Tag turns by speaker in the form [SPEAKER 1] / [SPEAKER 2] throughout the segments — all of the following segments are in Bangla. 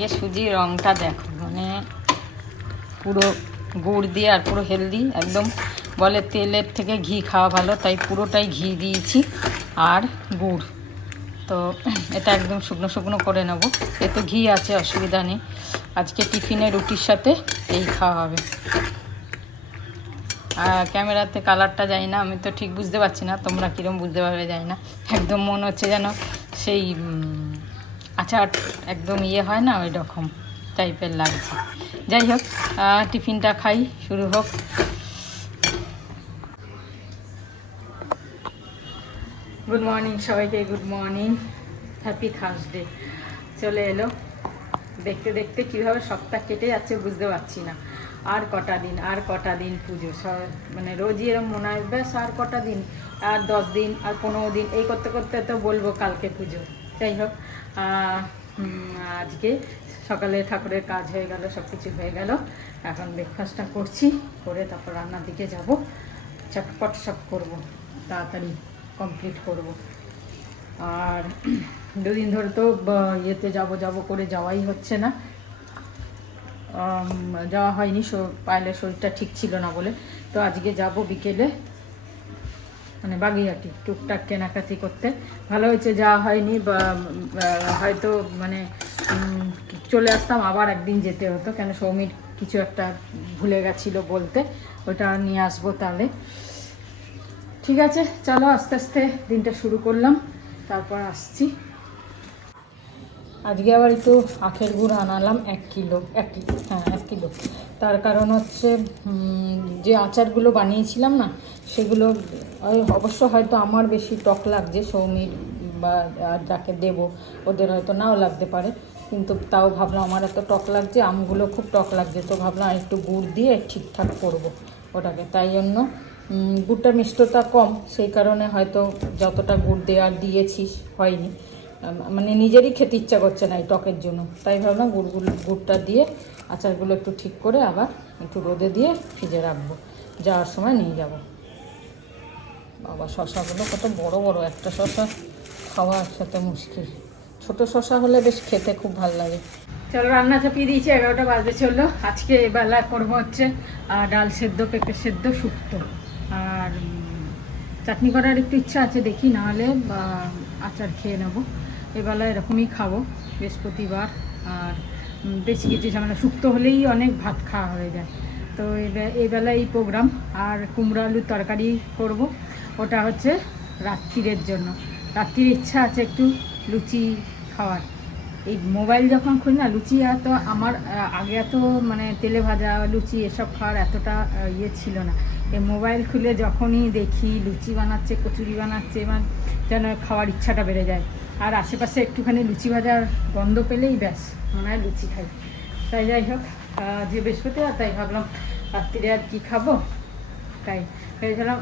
[SPEAKER 1] আজকে সুজির রঙটা দেখো। মানে পুরো গুড় দিয়ে আর পুরো হেলদি একদম বলে তেলের থেকে ঘি খাওয়া ভালো, তাই পুরোটাই ঘি দিয়েছি আর গুড়। তো এটা একদম শুকনো শুকনো করে নেব। এ তো ঘি আছে, অসুবিধা নেই। আজকে টিফিনে রুটির সাথে এই খাওয়া হবে। ক্যামেরাতে কালারটা জানি না, আমি তো ঠিক বুঝতে পারছি না, তোমরা কীরকম বুঝতে পারবে জানি না। একদম মনে হচ্ছে যেন সেই আচার একদম ইয়ে হয় না ওই রকম টাইপের লাগছে। যাই হোক টিফিনটা খাই, শুরু হোক। গুড মর্নিং সবাইকে গুড মর্নিং হ্যাপি থার্সডে চলে এলো। দেখতে দেখতে কীভাবে সপ্তাহ কেটে যাচ্ছে বুঝতে পারছি না। আর কটা দিন, আর কটা দিন পুজো? মানে রোজই এরকম মনে হয়, ব্যাস আর কটা দিন, আর দশ দিন, আর পনেরো দিন, এই করতে করতে তো বলব কালকে পুজো। যাই হোক আজকে সকালে ঠাকুরের কাজ হয়ে গেল সব কিছু হয়ে গেল। এখন ব্রেকফাস্টটা করছি, করে তারপর রান্নার দিকে যাব। চটপট সব করব, তাড়াতাড়ি কমপ্লিট করব। আর দুদিন ধরে তো ইয়েতে যাব যাব করে যাওয়াই হচ্ছে না। যাওয়া হয়নি পায়েলের শরীরটা ঠিক ছিল না বলে। তো আজকে যাব বিকেলে মানে বাগিয়াটি টুকটাক কেনাকাটি করতে। ভালো হয়েছে, যাওয়া হয়নি, বা হয়তো মানে চলে আসতাম, আবার একদিন যেতে হতো, কেন সৌমির কিছু একটা ভুলে গেছিল বলতে, ওটা নিয়ে আসব তাহলে। ঠিক আছে, চলো আস্তে আস্তে দিনটা শুরু করলাম, তারপর আসছি। আজকে আবার একটু আখের গুড় আনালাম এক কিলো, এক হ্যাঁ এক কিলো। তার কারণ হচ্ছে যে আচারগুলো বানিয়েছিলাম না, সেগুলো অবশ্য হয়তো আমার বেশি টক লাগছে, সৌমির বা যাকে দেব, ওদের হয়তো নাও লাগতে পারে, কিন্তু তাও ভাবলাম আমার এত টক লাগছে, আমগুলো খুব টক লাগছে, তো ভাবলাম একটু গুড় দিয়ে ঠিকঠাক করব ওটাকে। তাই জন্য গুড়টা মিষ্টতা কম, সেই কারণে হয়তো যতটা গুড় দেওয়ার দিয়েছি, হয়নি। মানে নিজেরই খেতে ইচ্ছা করছে না এই টকের জন্য। তাই ভাবলাম গুড়গুলো গুড়টা দিয়ে আচারগুলো একটু ঠিক করে আবার একটু রোদে দিয়ে ফ্রিজে রাখব। যাওয়ার সময় নিয়ে যাব। বাবা, শশাগুলো কত বড় বড়। একটা শশা খাওয়া একসাথে মুশকিল। ছোট শশা হলে বেশ খেতে খুব ভালো লাগে। চলো, রান্না চাপিয়ে দিয়েছি, এগারোটা বাজতে চলল আজকে এবেলা করব হচ্ছে ডাল সেদ্ধ, পেঁপে সেদ্ধ, শুক্তো। আর চাটনি করার একটু ইচ্ছা আছে, দেখি নাহলে বা আচার খেয়ে নেব। এবেলা এরকমই খাব, বৃহস্পতিবার। আর বেশি কিছু ঝামেলা, শুক্তো হলেই অনেক ভাত খাওয়া হয়ে যায়। তো এবে- এই বেলা এই প্রোগ্রাম। আর কুমড়ো আলুর তরকারি করব। ওটা হচ্ছে রাত্রিরের জন্য। রাত্রির ইচ্ছা আছে একটু লুচি খাওয়ার। এই মোবাইল যখন খুলি না, লুচি এত আমার আগে এত মানে তেলে ভাজা, লুচি এসব খাওয়ার এতটা ইয়ে ছিল না। এই মোবাইল খুলে যখনই দেখি লুচি বানাচ্ছে, কচুরি বানাচ্ছে মানে যেন খাওয়ার ইচ্ছাটা বেড়ে যায়। আর আশেপাশে একটুখানি লুচি ভাজার গন্ধ পেলেই ব্যাস মনে হয় লুচি খাই। তাই যাই হোক যে বৃহস্পতিবার, তাই ভাবলাম রাত্রিরে আর কী খাব? তাই ভেবেছিলাম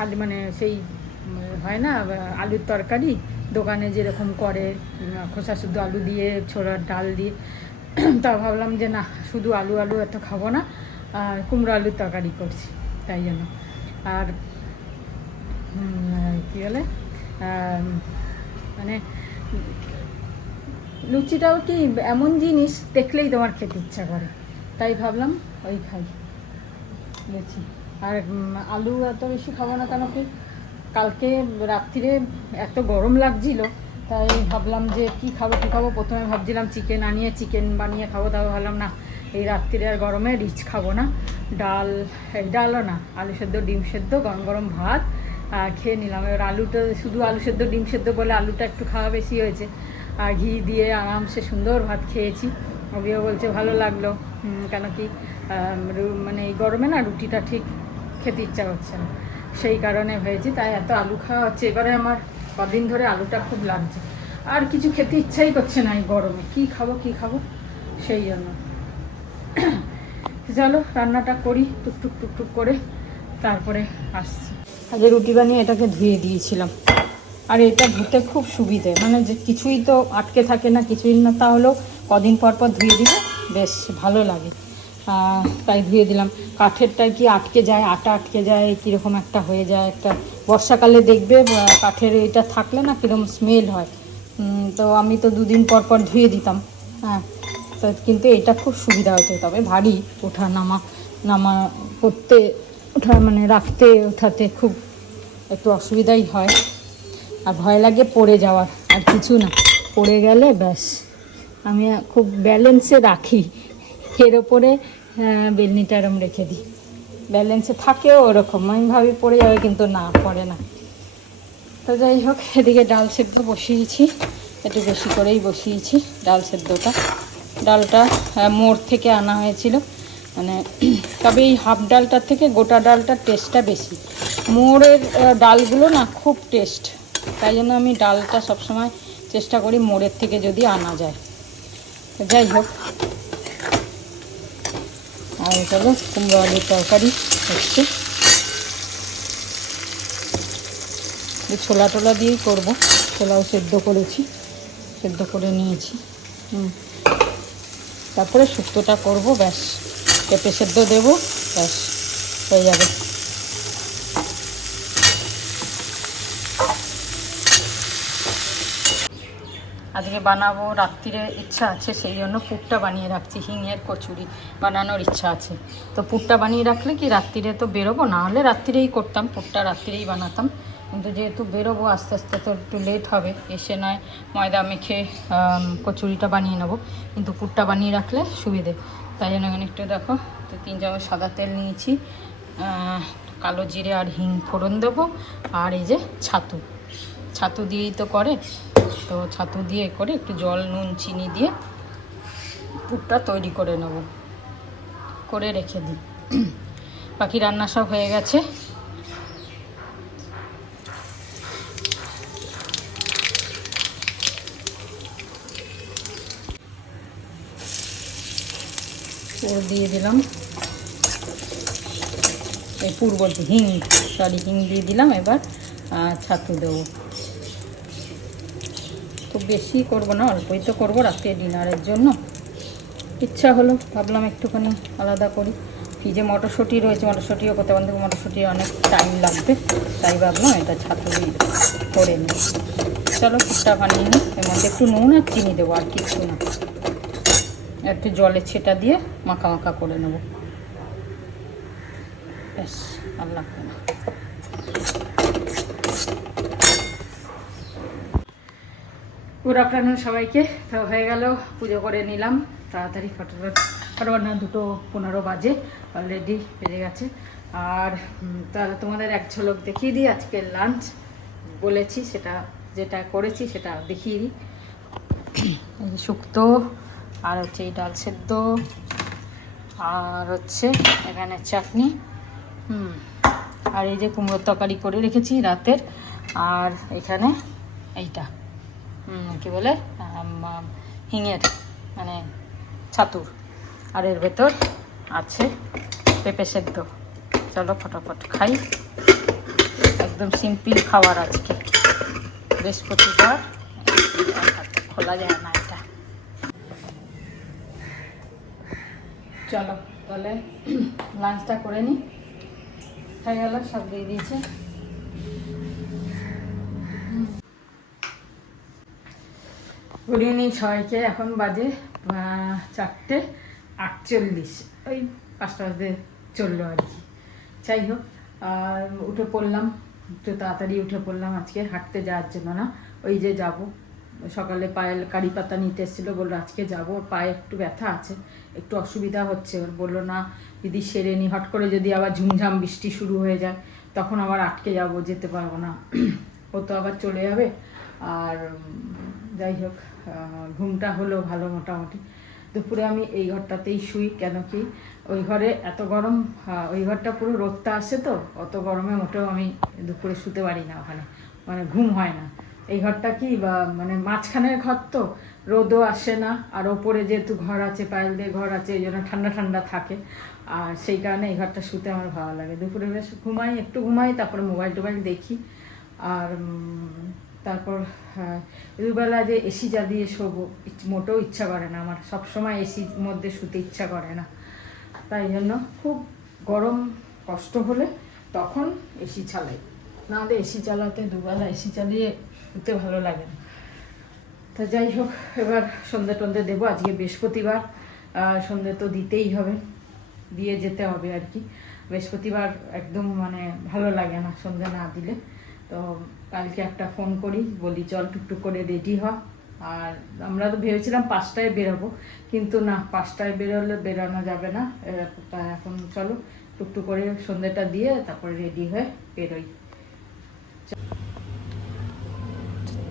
[SPEAKER 1] আল মানে সেই হয় না, আলুর তরকারি, দোকানে যেরকম করে খোসা শুদ্ধ আলু দিয়ে, ছোলার ডাল দিয়ে। তা ভাবলাম যে না, শুধু আলু আলু এত খাব না, আর কুমড়ো আলুর তরকারি করছি, তাই জন্য। আর কী বলে মানে লুচিটাও কি এমন জিনিস দেখলেই তোমার খেতে ইচ্ছা করে? তাই ভাবলাম ওই খাই, লুচি। আর আলু এত বেশি খাব না কেন কি? কালকে রাত্রিরে এত গরম লাগছিল, তাই ভাবলাম যে কি খাব, কী খাব? প্রথমে ভাবছিলাম চিকেন আনিয়ে, চিকেন বানিয়ে খাব, তাও ভাবলাম না, এই রাত্রিরে আর গরমে রিচ খাব না। ডাল ডালও না, আলু সেদ্ধ, ডিম সেদ্ধ, গরম গরম ভাত খেয়ে নিলাম। এবার আলুটা, শুধু আলু সেদ্ধ, ডিম সেদ্ধ বলে আলুটা একটু খাওয়া বেশি হয়েছে। আর ঘি দিয়ে আরামসে সুন্দর ভাত খেয়েছি। অভিও বলছে, ভালো লাগল। কেন কি মানে এই গরমে না রুটিটা ঠিক খেতে ইচ্ছা করছে না। সেই কারণে হয়েছে তাই এত আলু খাওয়া হচ্ছে। এবারে আমার কদিন ধরে আলুটা খুব লাগছে। আর কিছু খেতে ইচ্ছাই করছে না এই গরমে। কি খাব কি খাব? সেই জন্য। চলো, রান্নাটা করি, টুকটুক টুকটুক করে। তারপরে আসছি। আজ রুটি বানিয়ে এটাকে ধুয়ে দিয়েছিলাম। আর এটা ধুতে খুব সুবিধে। মানে যে কিছুই তো আটকে থাকে না, কিছুই না তাহলেও কদিন পর পর ধুয়ে দিলে বেশ ভালো লাগে। তাই ধুয়ে দিলাম। কাঠেরটায় কি আটকে যায়, আটা আটকে যায়, কীরকম একটা হয়ে যায়, একটা বর্ষাকালে দেখবে কাঠের এটা থাকলে না কীরকম স্মেল হয়। তো আমি তো দুদিন পর পর ধুয়ে দিতাম। হ্যাঁ তো কিন্তু এটা খুব সুবিধা হচ্ছে তবে ভারী ওঠা, নামা নামা করতে ওঠা মানে রাখতে ওঠাতে খুব একটু অসুবিধাই হয়। আর ভয় লাগে পড়ে যাওয়ার, আর কিছু না। পড়ে গেলে ব্যাস। আমি খুব ব্যালেন্সে রাখি। এর ওপরে বেলনিটা এরম রেখে দিই। ব্যালেন্সে থাকেও ওরকম। আমি ভাবি পড়ে যাবে, কিন্তু না, পড়ে না। তো যাই হোক, এদিকে ডাল সেদ্ধ বসিয়েছি। একটু বেশি করেই বসিয়েছি ডাল সেদ্ধটা। ডালটা মোড় থেকে আনা হয়েছিল। মানে তবে এই হাফ ডালটার থেকে গোটা ডালটার টেস্টটা বেশি। মোড়ের ডালগুলো না খুব টেস্ট তাই জন্য আমি ডালটা সবসময় চেষ্টা করি মোড়ের থেকে যদি আনা যায়। যাই হোক। আর চলো কুমড়ো আলুর তরকারি হচ্ছে। ছোলা টোলা দিয়েই করব। ছোলাও সেদ্ধ করেছি। সেদ্ধ করে নিয়েছি। হুম। তারপরে শুক্তোটা করব, ব্যাস। পেঁপে সেদ্ধ দেবো, ব্যাস, হয়ে যাবে। আজকে বানাবো, রাত্রিরে ইচ্ছা আছে, সেই জন্য পুরটা বানিয়ে রাখছি, হিঙের কচুরি বানানোর ইচ্ছা আছে। তো পুরটা বানিয়ে রাখলে কি রাত্রিরে তো বেরোবো? না হলে রাত্রিরেই করতাম, পুরটা রাত্রিরেই বানাতাম। কিন্তু যেহেতু বেরোবো, আস্তে আস্তে তো একটু লেট হবে, এসে নয় ময়দা মেখে কচুরিটা বানিয়ে নেব। কিন্তু পুরটা বানিয়ে রাখলে সুবিধে। তাই জন্য এখানে একটু দেখো, তো তিন চামচ সাদা তেল নিয়েছি কালো জিরে আর হিং ফোড়ন দেবো, আর এই যে ছাতু। ছাতু দিয়েই তো করে, তো ছাতু দিয়ে করে একটু জল, নুন, চিনি দিয়ে পুরটা তৈরি করে নেব, করে রেখে দিই। বাকি রান্না সব হয়ে গেছে। দিয়ে দিলাম। এই পুর বলছি হিং সরি হিং দিয়ে দিলাম এবার ছাতু দেবো। খুব বেশি করব না, অল্পই তো করব রাত্রে ডিনারের জন্য। ইচ্ছা হলো, ভাবলাম একটুখানি আলাদা করি। ফ্রিজে মটরশুঁটি রয়েছে, মটরশুঁটিও করতে পারেন কিন্তু মটরশুঁটি অনেক টাইম লাগবে। তাই ভাবলাম এটা ছাতু দিয়ে করে নিই। চলো ফুটটা বানিয়ে নিই। এর মধ্যে একটু নুন আর চিনি দেবো, আর কিছু না। একটু জলের ছেটা দিয়ে মাখা মাখা করে নেব। ব্যাস, আর লাগবে না। গুড আফটারনুন সবাইকে। তো হয়ে গেল, পুজো করে নিলাম। তাড়াতাড়ি ফটোফট ফটোফট না দুটো পনেরো বাজে অলরেডি বেজে গেছে। আর তাহলে তোমাদের এক ঝলক দেখিয়ে দিই, আজকের লাঞ্চ বলেছি, সেটা যেটা করেছি সেটা দেখিয়ে দিই। শুক্তো আর হচ্ছে এই ডাল সেদ্ধ আর হচ্ছে এখানে চাটনি, হুম, আর এই যে কুমড়োর তরকারি করে রেখেছি রাতের, আর এখানে এইটা কি বলে হিঙের মানে ছাতুর, আর এর ভেতর আছে পেঁপে সেদ্ধ। চলো ফটাফট খাই। একদম সিম্পল খাবার আজকে। বৃহস্পতিবার। খোলা যায় না এটা চলো, তাহলে লাঞ্চটা করে নিই হয়ে গেল সব দিয়ে দিয়েছে। গুড ইভিনিং সবাইকে, এখন বাজে চারটে আটচল্লিশ, ওই পাঁচটা বাজে চলল আর কি। যাই হোক উঠে পড়লাম, একটু তাড়াতাড়ি উঠে পড়লাম, আজকে হাঁটতে যাওয়ার জন্য না, ওই যে যাব। সকালে পায়ে কারি পাতা নিতে এসেছিল, বলল, আজকে যাব। ওর পায়ে একটু ব্যথা আছে, একটু অসুবিধা হচ্ছে। ওর বলল, না, দিদি সেরে নি। হট করে যদি আবার ঝুমঝাম বৃষ্টি শুরু হয়ে যায়, তখন আবার আটকে যাব, যেতে পারব না। ও তো আবার চলে যাবে। আর যাই হোক ঘুমটা হলো ভালো মোটামুটি। দুপুরে আমি এই ঘরটাতেই শুই, কেন কি? ওই ঘরে এত গরম ওই ঘরটা পুরো রোদটা আসে তো, অত গরমে মোটেও আমি দুপুরে শুতে পারি না ওখানে। মানে ঘুম হয় না। এই ঘরটা কি বা মানে মাঝখানের ঘর তো? রোদও আসে না আর ওপরে যেহেতু ঘর আছে পায়েল দিয়ে ঘর আছে এই জন্য ঠান্ডা ঠান্ডা থাকে। আর সেই কারণে এই ঘরটা শুতে আমার ভালো লাগে। দুপুরে বেশ ঘুমাই একটু ঘুমাই তারপরে মোবাইল টোবাইল দেখি। আর তারপর হ্যাঁ, দুবেলা যে এসি জ্বালিয়ে শোবো ইচ- মোটেও ইচ্ছা করে না আমার। সবসময় এসির মধ্যে শুতে ইচ্ছা করে না। তাই জন্য খুব গরম কষ্ট হলে তখন এসি চালাই। না হলে এসি চালাতে, দুবেলা এসি চালিয়ে শুতে ভালো লাগে না। তো যাই হোক, এবার সন্ধে টন্ধে দেবো, আজকে বৃহস্পতিবার সন্ধে তো দিতেই হবে, দিয়ে যেতে হবে আর কি। বৃহস্পতিবার একদম মানে ভালো লাগে না সন্ধে না দিলে। তো কালকে একটা ফোন করি, বলি চল টুকটুক করে রেডি হ। আর আমরা তো ভেবেছিলাম পাঁচটায় বেরোবো, কিন্তু না, পাঁচটায় বেরোলে বেরোনো যাবে না। তা এখন চলো টুকটুক করে সন্ধেটা দিয়ে তারপরে রেডি হয়ে বেরোই।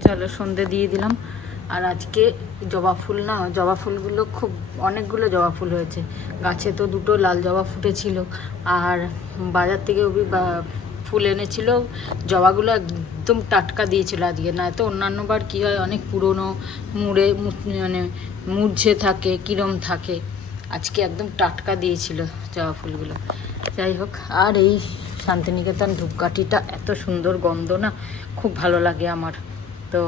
[SPEAKER 1] চলো সন্ধে দিয়ে দিলাম। আর আজকে জবা ফুল না, জবা ফুলগুলো খুব, অনেকগুলো জবা ফুল হয়েছে। গাছে তো দুটো লাল জবা ফুটেছিল। আর বাজার থেকে ওই ফুল এনেছিল। জবাগুলো একদম টাটকা দিয়েছিল আজকে। না তো অন্যান্যবার কী হয়, অনেক পুরনো, মুড়ে মানে মূর্ঝে থাকে, কিরম থাকে। আজকে একদম টাটকা দিয়েছিল জবা ফুলগুলো। যাই হোক, আর এই শান্তিনিকেতন ধূপকাঠিটা এত সুন্দর গন্ধ না, খুব ভালো লাগে আমার। তো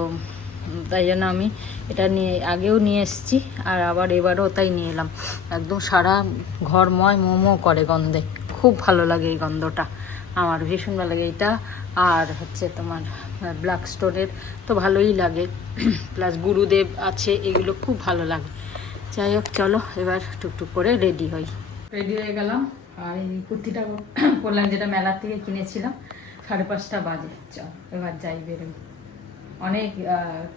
[SPEAKER 1] তাই জন্য আমি এটা নিয়ে, আগেও নিয়ে এসেছি, আর আবার এবারও তাই নিয়ে এলাম। একদম সারা ঘরময় মোমো করে গন্ধে, খুব ভালো লাগে এই গন্ধটা। আমার ভীষণ ভালো লাগে এটা, আর হচ্ছে তোমার ব্ল্যাক স্টোনের তো ভালোই লাগে। প্লাস গুরুদেব আছে, এগুলো খুব ভালো লাগে। যাই হোক, চলো এবার টুকটুক করে রেডি হই। রেডি হয়ে গেলাম। আর এই কুর্তিটা পরলাম যেটা মেলার থেকে কিনেছিলাম, সাড়ে পাঁচটা বাজে। চল, এবার যাই বেরোই। অনেক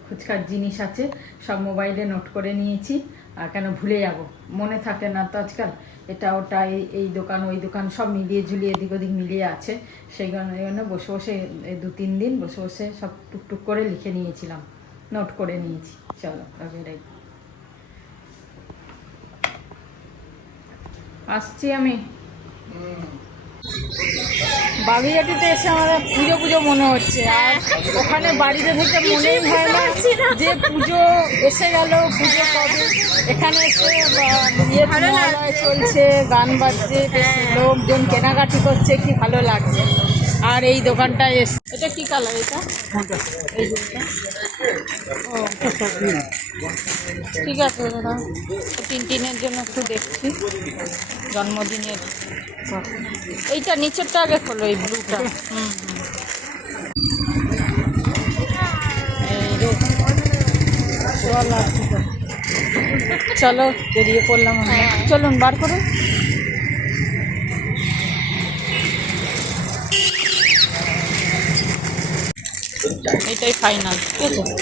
[SPEAKER 1] খুচখাচ জিনিস আছে, সব মোবাইলে নোট করে নিয়েছি, আর কেন ভুলে যাব? মনে থাকে না তো আজকাল? এটা, ওটা, এই- দোকান, ওই দোকান, সব মিলিয়ে ঝুলিয়ে এদিক ওদিক মিলিয়ে আছে। সেই জন্য বসে বসে দু, তিন দিন বসে বসে সব টুকটুক করে লিখে নিয়েছিলাম। নোট করে নিয়েছি। চলো বেরাই। আসছি আমি। বাগুইয়াটিতে এসে আমার পুজো পুজো মনে হচ্ছে। আর ওখানে বাড়িতে থেকে মনেই হয় না যে পুজো এসে গেল পুজো কবে? এখানে এসে ইয়ে ভালো চলছে গান বাজছে লোকজন কেনাকাটি করছে কি ভালো লাগছে। আর এই দোকানটায় এসে এটা কি কালার এটা? ও ঠিক আছে দাদা। তিন টিনের জন্য একটু দেখছি। জন্মদিনের এইটা নিচেরটা আগে খোলো এই ব্লুটা। হুম হুম। চল বেরিয়ে পড়লাম চলুন বার করুন। এটাই ফাইনাল ঠিক আছে?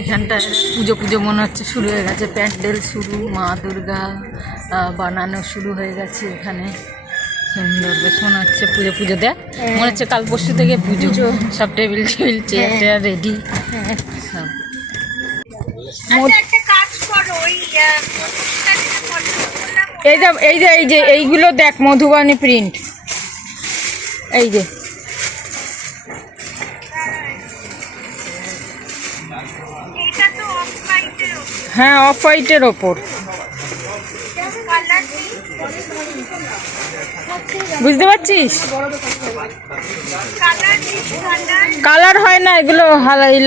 [SPEAKER 1] এখানটায় পুজো পুজো মনে হচ্ছে শুরু হয়ে গেছে। প্যান্ডেল শুরু মা দুর্গা বানানো শুরু হয়ে গেছে এখানে। সুন্দর বেশ মনে হচ্ছে পুজো পুজো দেয় মনে হচ্ছে কাল পরশু থেকে পুজো। সব টেবিল টেবিল চেয়ার টেয়ার রেডি সব।
[SPEAKER 2] আচ্ছা, করলাম,
[SPEAKER 1] এই যে এই যে এই যে এইগুলো দেখ মধুবাণী প্রিন্ট এই যে। হ্যাঁ অফ হোয়াইটের ওপর। বুঝতে পারছিস?
[SPEAKER 2] কালার
[SPEAKER 1] হয় না, এগুলো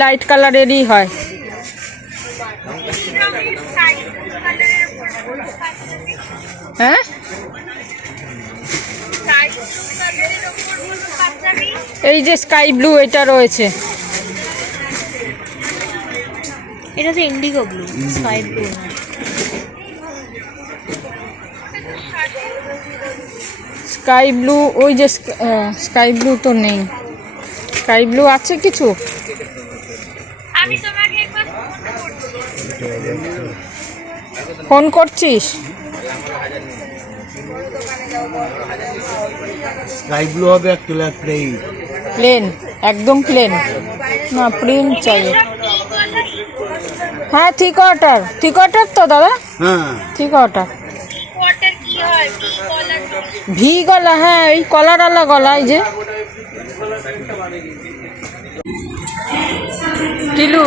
[SPEAKER 1] লাইট কালারেরই হয়। হ্যাঁ? এই যে স্কাই ব্লু এটা রয়েছে।
[SPEAKER 2] এটা তো indigo blue sky blue
[SPEAKER 1] sky blue ওই যে স্কাই ব্লু তো নেই। স্কাই ব্লু আছে কিছু?
[SPEAKER 2] আমি তোমাকে একবার
[SPEAKER 1] ফোন
[SPEAKER 2] ফোন
[SPEAKER 1] করছিস?
[SPEAKER 3] স্কাই ব্লু হবে একটু প্লেন
[SPEAKER 1] প্লেন একদম প্লেন না প্রিন্ট চাই। হ্যাঁ ঠিক অর্ডার ঠিক অর্ডার তো দাদা?
[SPEAKER 3] হ্যাঁ।
[SPEAKER 1] ঠিক অর্ডার
[SPEAKER 2] কলার
[SPEAKER 1] ভি গলা হ্যাঁ এই কলারওয়ালা গলা এই যে। টিলু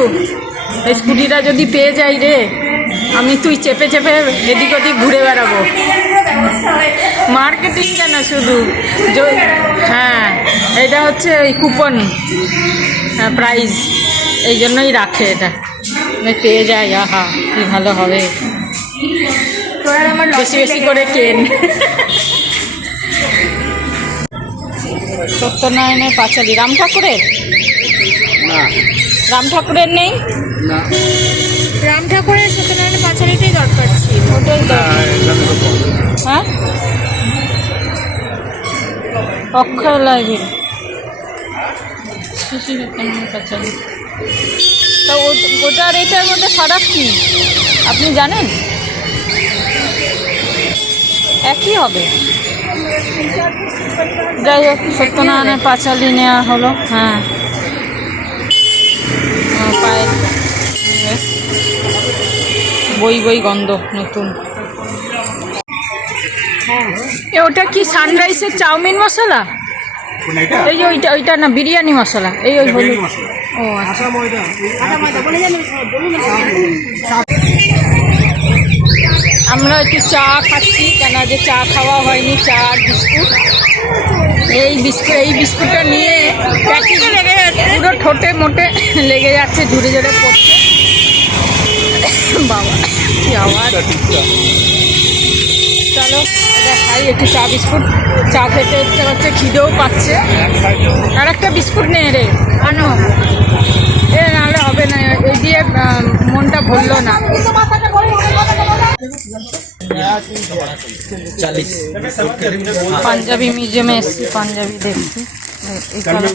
[SPEAKER 1] এই স্কুটিটা যদি পেয়ে যাই রে আমি তুই চেপে চেপে এদিক ওদিক ঘুরে বেড়াবো। মার্কেটিং কেন শুধু? হ্যাঁ এটা হচ্ছে ওই কুপন হ্যাঁ প্রাইস এই জন্যই রাখে এটা। পেয়ে যাই আহা কি ভালো হবে। বেশি বেশি করে কেন? সত্যনারায়ণের পাঁচালি। রাম ঠাকুরের? রাম ঠাকুরের নেই?
[SPEAKER 2] রাম ঠাকুরের পাঁচালিটাই দরকার ছিল।
[SPEAKER 1] ওটাই হ্যাঁ অক্ষয় লাইব্রেরি। শিশু পাঁচালী তা ওটার এটার মধ্যে ফারাক কি? আপনি জানেন? একই হবে। যাই হোক সত্যনারায়ণের পাঁচালি নেওয়া হলো। হ্যাঁ। পায়ের এ, বই বই গন্ধ নতুন। এ ওটা কি সানরাইসের চাউমিন মশলা? এই যে ওইটা ওইটা না বিরিয়ানি মশলা। এই ওই হলুদ। ও আচ্ছা। আমরা একটু চা খাচ্ছি কেন যে চা খাওয়া হয়নি চা আর বিস্কুট। এই বিস্কুট এই বিস্কুটটা নিয়ে প্যাকেটে লেগে যাচ্ছে পুরো ঠোঁটে মোটে লেগে যাচ্ছে ঝুড়ে ঝুড়ে পড়ছে। বাবা কি আওয়াজ? চলো এটা খাই একটু চা বিস্কুট। চা খেতে ইচ্ছে করছে খিদেও পাচ্ছে। আর একটা বিস্কুট নে রে। আনো। এ নাহলে হবে না এই দিয়ে মনটা ভরলো না। পাঞ্জাবি মিউজিয়ামে এসছি পাঞ্জাবি দেখছি। এই কালার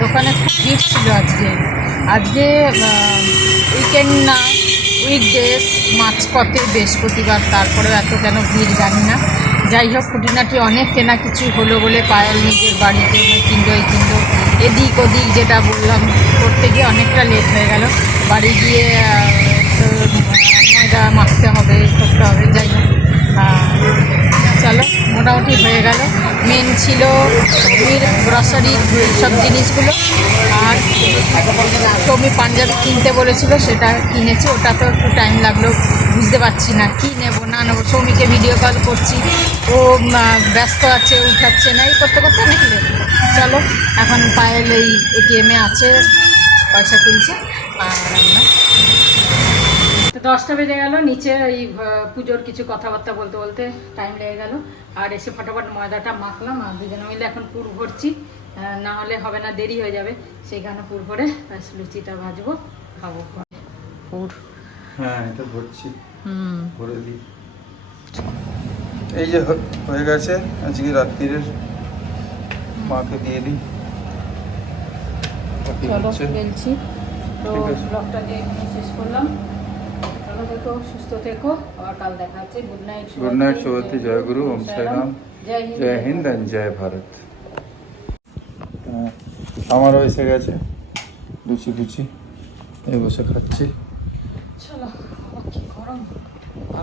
[SPEAKER 1] দোকানে খুব ভিড় ছিল আজকে। আজকে উইকেন্ড না উইকডেজ মাঝপথে বৃহস্পতিবার, তারপরে এত কেন ভিড় জানি না। যাই হোক, খুঁটিনাটি অনেক কেনা কিছু হলো বলে পায়েল নিজের বাড়িতে কিনলো, এই কিনলো। এদিক ওদিক যেটা বললাম, করতে গিয়ে অনেকটা লেট হয়ে গেল। বাড়ি গিয়ে ময়দা মাখতে হবে, করতে হবে, যাই হোক। চলো, মোটামুটি হয়ে গেল। মেন ছিল সবজির গ্রসারি সব জিনিসগুলো। আর টমি পাঞ্জাবি কিনতে বলেছিল, সেটা কিনেছি। ওটা তো একটু টাইম লাগল, বুঝতে পারছি না কি নেব, না নেব। সৌমিকে ভিডিও কল করছি। ও ব্যস্ত আছে, উঠাচ্ছে না, এই করতে করতে late। চলো, এখন পায়েল এই এটিএমে আছে, পয়সা তুলছে, আর আমরা তো দশটা বেজে গেল নিচে এই পুজোর কিছু কথাবার্তা বলতে বলতে টাইম লেগে গেল। আর এসে ফটাফট ময়দাটা মাখলাম আর দুজনে মিলে এখন পুর ভরছি। না হলে হবে না দেরি হয়ে যাবে। সেইখানে পুর ভরে লুচিটা ভাজবো খাব। পুর?
[SPEAKER 4] হ্যাঁ এটা ভরছি।
[SPEAKER 1] হুম।
[SPEAKER 4] ভরে দিই। এই যে হয়ে গেছে আজকে রাত্রিরের মাকে দিয়ে দিই।
[SPEAKER 1] চলো ফেলছি তো দিয়ে শেষ করলাম। ভালো থেকো সুস্থ থেকো। আবার কাল দেখা হচ্ছে। গুড নাইট
[SPEAKER 4] গুড নাইট শুভরাত্রি জয় গুরু ওম সাই রাম।
[SPEAKER 1] জয় হিন্দ।
[SPEAKER 4] অ্যান্ড জয় ভারত। আমারও এসে গেছে। লুচি লুচি। এই বসে খাচ্ছি।
[SPEAKER 1] চলো গরম।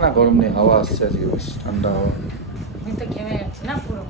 [SPEAKER 4] না গরম নেই হাওয়া আসছে আজকে বেশ ঠান্ডা হাওয়া।
[SPEAKER 1] তো ঘেমে গেছি না পুরো।